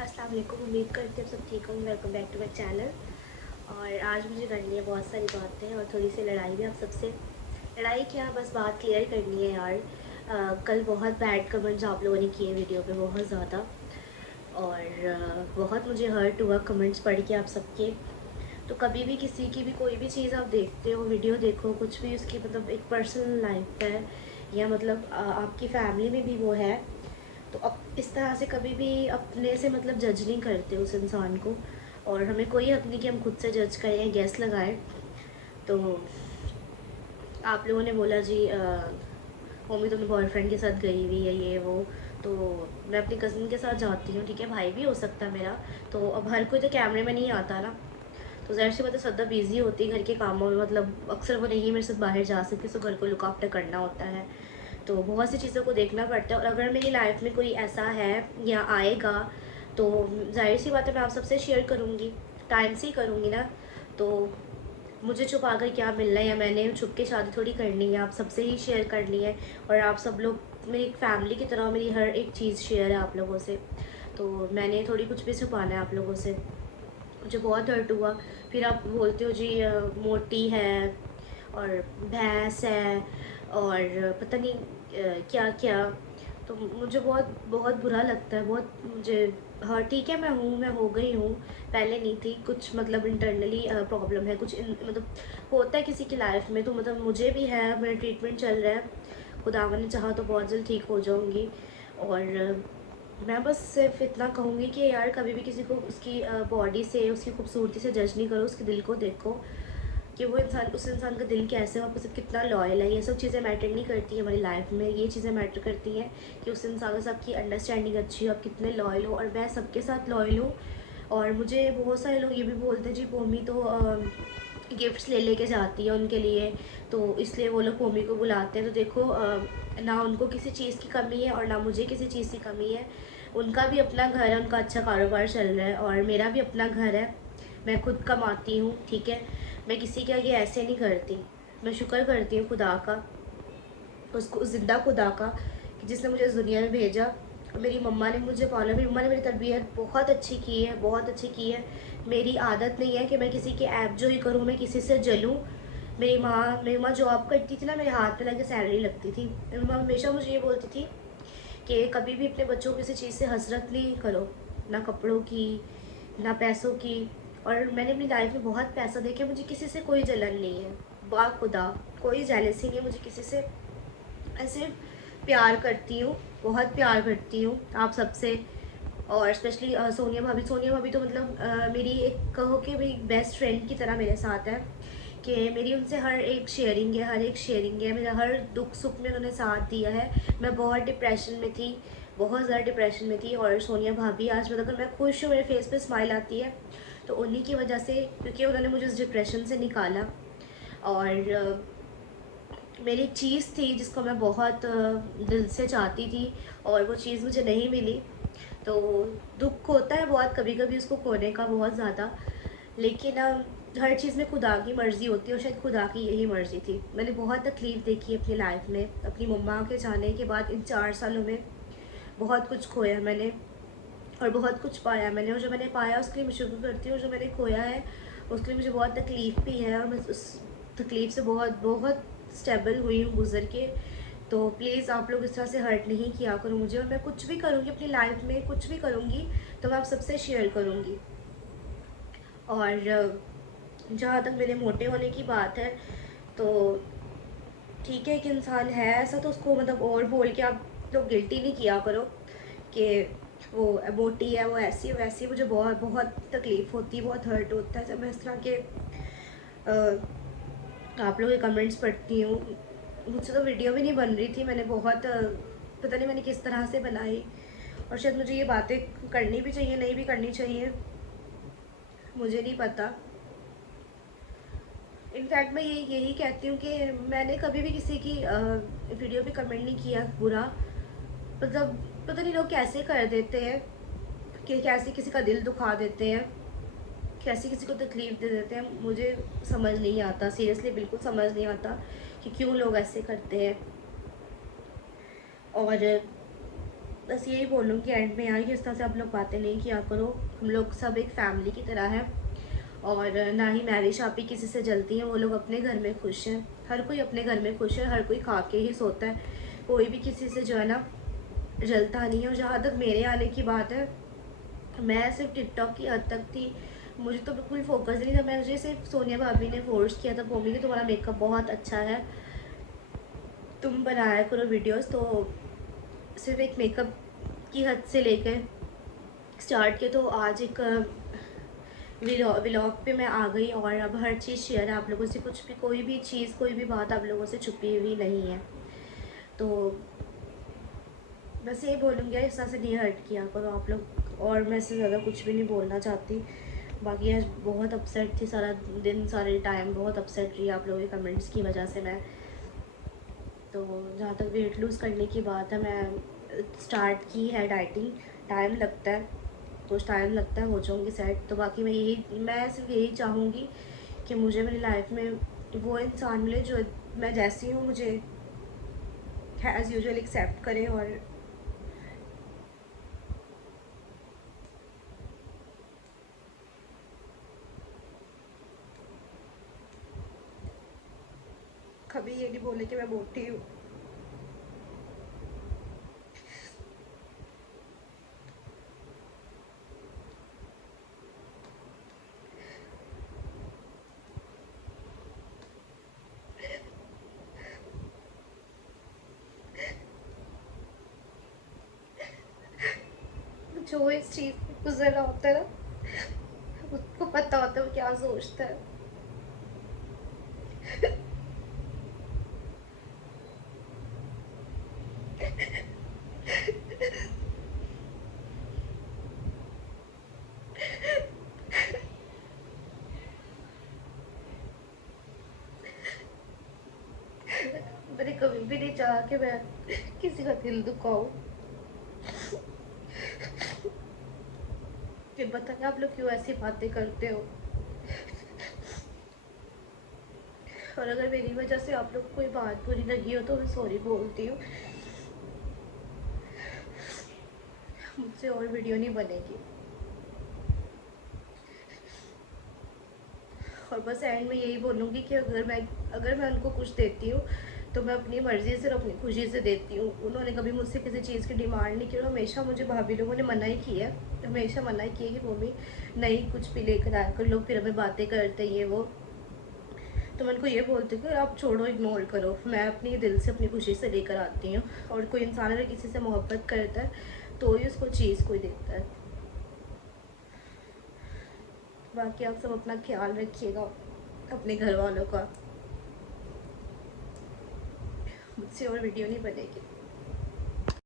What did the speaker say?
अस्सलाम वालेकुम। उम्मीद करती हूँ सब ठीक होंगे। Welcome back to my channel. और आज मुझे करनी है बहुत सारी बातें और थोड़ी सी लड़ाई भी आप सबसे। लड़ाई क्या, बस बात क्लियर करनी है यार। कल बहुत बैड कमेंट्स आप लोगों ने किए वीडियो पे, बहुत ज़्यादा। और बहुत मुझे हर्ट हुआ कमेंट्स पढ़ के आप सबके। तो कभी भी किसी की भी कोई भी चीज़ आप देखते हो, वीडियो देखो, कुछ भी उसकी मतलब एक पर्सनल लाइफ है या मतलब आपकी फैमिली में भी वो है, तो अब इस तरह से कभी भी अपने से मतलब जज नहीं करते उस इंसान को। और हमें कोई हक नहीं कि हम खुद से जज करें, गैस लगाएं। तो आप लोगों ने बोला जी मम्मी तुमने बॉयफ्रेंड के साथ गई हुई है ये वो। तो मैं अपनी कज़न के साथ जाती हूँ, ठीक है, भाई भी हो सकता है मेरा। तो अब हर कोई तो कैमरे में नहीं आता ना। तो ज़ाहिर सी बात है, सदा बिजी होती है घर के कामों में, मतलब अक्सर वो नहीं मेरे साथ बाहर जा सकती, तो घर को लुक आफ्टर करना होता है। तो बहुत सी चीज़ों को देखना पड़ता है। और अगर मेरी लाइफ में कोई ऐसा है या आएगा, तो जाहिर सी बात है मैं आप सबसे शेयर करूँगी, टाइम से ही करूँगी ना। तो मुझे छुपा कर क्या मिलना है, या मैंने छुप के शादी थोड़ी करनी है, आप सबसे ही शेयर करनी है। और आप सब लोग मेरी एक फैमिली की तरह, मेरी हर एक चीज़ शेयर है आप लोगों से। तो मैंने थोड़ी कुछ भी छुपाना है आप लोगों से। मुझे बहुत हर्ट हुआ। फिर आप बोलते हो जी मोटी है और भैंस है और पता नहीं क्या क्या। तो मुझे बहुत बहुत बुरा लगता है, बहुत मुझे। हाँ ठीक है, मैं हो गई हूँ, पहले नहीं थी। कुछ मतलब इंटरनली प्रॉब्लम है, कुछ मतलब होता है किसी की लाइफ में, तो मतलब मुझे भी है, मेरा ट्रीटमेंट चल रहा है। खुदावन ने चाहा तो बहुत जल्द ठीक हो जाऊँगी। और मैं बस सिर्फ इतना कहूँगी कि यार कभी भी किसी को उसकी बॉडी से, उसकी खूबसूरती से जज नहीं करो, उसके दिल को देखो कि वो इंसान, उस इंसान का दिल कैसे है, आपके साथ कितना लॉयल है। ये सब चीज़ें मैटर नहीं करती है हमारी लाइफ में, ये चीज़ें मैटर करती हैं कि उस इंसान के साथ आपकी अंडरस्टैंडिंग अच्छी हो, आप कितने लॉयल हो। और मैं सबके साथ लॉयल हूँ। और मुझे बहुत सारे लोग ये भी बोलते हैं जी मम्मी तो गिफ्ट्स ले लेके जाती है उनके लिए, तो इसलिए वो लोग मम्मी को बुलाते हैं। तो देखो ना उनको किसी चीज़ की कमी है और ना मुझे किसी चीज़ की कमी है। उनका भी अपना घर है, उनका अच्छा कारोबार चल रहा है, और मेरा भी अपना घर है। मैं खुद कमाती हूँ, ठीक है। मैं किसी के आगे ऐसे नहीं करती। मैं शुक्र करती हूँ खुदा का, उसको ज़िंदा खुदा का, कि जिसने मुझे इस दुनिया में भेजा। और मेरी मम्मा ने मुझे पाला, मेरी मम्मा ने मेरी तरबियत बहुत अच्छी की है, बहुत अच्छी की है। मेरी आदत नहीं है कि मैं किसी के ऐप जो ही करूँ, मैं किसी से जलूँ। मेरी माँ जॉब करती थी ना, मेरे हाथ पे लगे सैलरी लगती थी। मेरी माँ हमेशा मुझे ये बोलती थी कि कभी भी अपने बच्चों को किसी चीज़ से हसरत नहीं करो, ना कपड़ों की, ना पैसों की। और मैंने अपनी लाइफ में बहुत पैसा देखा, मुझे किसी से कोई जलन नहीं है, बाखुदा कोई जेलसी नहीं है मुझे किसी से। ऐसे प्यार करती हूँ, बहुत प्यार करती हूँ आप सबसे। और स्पेशली सोनिया भाभी तो मतलब मेरी एक कहो कि मेरी बेस्ट फ्रेंड की तरह मेरे साथ है, कि मेरी उनसे हर एक शेयरिंग है, हर एक शेयरिंग है। मेरा हर दुख सुख में उन्होंने साथ दिया है। मैं बहुत डिप्रेशन में थी, बहुत ज़्यादा डिप्रेशन में थी, और सोनिया भाभी आज मतलब अगर मैं खुश हूँ, मेरे फेस पे स्माइल आती है, तो उन्हीं की वजह से, क्योंकि उन्होंने मुझे उस डिप्रेशन से निकाला। और मेरी एक चीज़ थी जिसको मैं बहुत दिल से चाहती थी, और वो चीज़ मुझे नहीं मिली। तो दुख होता है बहुत कभी कभी उसको खोने का, बहुत ज़्यादा। लेकिन हर चीज़ में खुदा की मर्ज़ी होती है, और शायद खुदा की यही मर्ज़ी थी। मैंने बहुत तकलीफ़ देखी अपनी लाइफ में, अपनी मम्मा के जाने के बाद इन 4 सालों में बहुत कुछ खोया मैंने और बहुत कुछ पाया मैंने। और जो मैंने पाया उसके लिए मैं शुक्र करती हूँ, जो मैंने खोया है उसके लिए मुझे बहुत तकलीफ़ भी है, और मैं उस तकलीफ़ से बहुत बहुत स्टेबल हुई हूँ गुजर के। तो प्लीज़ आप लोग इस तरह से हर्ट नहीं किया करो मुझे। और मैं कुछ भी करूँगी अपनी लाइफ में, कुछ भी करूँगी तो मैं आप सबसे शेयर करूँगी। और जहाँ तक मेरे मोटे होने की बात है, तो ठीक है, एक इंसान है ऐसा तो उसको मतलब और बोल के आप लोग गिल्टी नहीं किया करो कि वो मोटी है, वो ऐसी है वैसी है। मुझे बहुत बहुत तकलीफ़ होती है, बहुत हर्ट होता है जब मैं इस तरह के आप लोग के कमेंट्स पढ़ती हूँ। मुझसे तो वीडियो भी नहीं बन रही थी, मैंने बहुत पता नहीं मैंने किस तरह से बनाई। और शायद मुझे ये बातें करनी भी चाहिए, नहीं भी करनी चाहिए, मुझे नहीं पता। इनफैक्ट मैं यही कहती हूँ कि मैंने कभी भी किसी की वीडियो पे कमेंट नहीं किया बुरा। मतलब पता नहीं लोग कैसे कर देते हैं, कि कैसे किसी का दिल दुखा देते हैं, कैसे किसी को तकलीफ़ दे देते हैं। मुझे समझ नहीं आता, सीरियसली बिल्कुल समझ नहीं आता कि क्यों लोग ऐसे करते हैं। और बस यही बोलूँगी एंड में यार कि इस तरह से आप लोग बातें नहीं किया करो। हम लोग सब एक फैमिली की तरह है और ना ही मैरिज शापी किसी से जलती हैं। वो लोग अपने घर में खुश हैं, हर कोई अपने घर में खुश है, हर कोई खा के ही सोता है, कोई भी किसी से जो है ना जलता नहीं है। और जहाँ तक मेरे आने की बात है, मैं सिर्फ टिकटॉक की हद तक थी, मुझे तो बिल्कुल फोकस नहीं था। मुझे सिर्फ सोनिया भाभी ने फोर्स किया था, बोली कि तुम्हारा मेकअप बहुत अच्छा है, तुम बनाया करो वीडियोस। तो सिर्फ एक मेकअप की हद से लेकर स्टार्ट किया, तो आज एक व्लॉग पे मैं आ गई और अब हर चीज़ शेयर है आप लोगों से। कुछ भी, कोई भी चीज़, कोई भी बात आप लोगों से छुपी हुई नहीं है। तो बस यही बोलूँगी, इस तरह से नहीं हर्ट किया करो आप लोग, और मैं इससे ज़्यादा कुछ भी नहीं बोलना चाहती। बाकी आज बहुत अपसेट थी, सारा दिन सारे टाइम बहुत अपसेट रही आप लोगों के कमेंट्स की वजह से मैं। तो जहाँ तक वेट लूज़ करने की बात है, मैं स्टार्ट की है डाइटिंग, टाइम लगता है, कुछ टाइम लगता है, हो जाऊँगी सेट। तो बाकी मैं सिर्फ यही चाहूँगी कि मुझे मेरी लाइफ में वो इंसान मिले जो मैं जैसी हूँ मुझे एज़ यूजुअल एक्सेप्ट करे। और कभी ये नहीं बोले कि मैं मोटी हूँ। जो इस चीज़ से गुजर रहा होता है ना, उसको पता होता है वो क्या सोचता है। मैंने कभी भी नहीं चाहा कि मैं किसी का दिल दुखाऊं। फिर बताइए आप लोग क्यों ऐसी बातें करते हो। और अगर मेरी वजह से आप लोग को कोई बात बुरी लगी हो तो मैं सॉरी बोलती हूँ। मुझसे और वीडियो नहीं बनेगी। और बस एंड में यही बोलूँगी कि अगर मैं उनको कुछ देती हूँ तो मैं अपनी मर्ज़ी से और अपनी खुशी से देती हूँ। उन्होंने कभी मुझसे किसी चीज़ की डिमांड नहीं की, और हमेशा मुझे भाभी लोगों ने मना ही किया है, हमेशा मना ही किया कि मम्मी नहीं कुछ भी लेकर आया कर, लोग फिर हमें बातें करते ये वो। तो मैं उनको ये बोलती हूँ कि आप छोड़ो, इग्नोर करो, मैं अपनी दिल से अपनी खुशी से लेकर आती हूँ। और कोई इंसान अगर किसी से मोहब्बत करता है तो ही उसको चीज़ कोई देता है। बाकी आप सब अपना ख्याल रखिएगा, अपने घर वालों का। मुझसे और वीडियो नहीं बनेगी।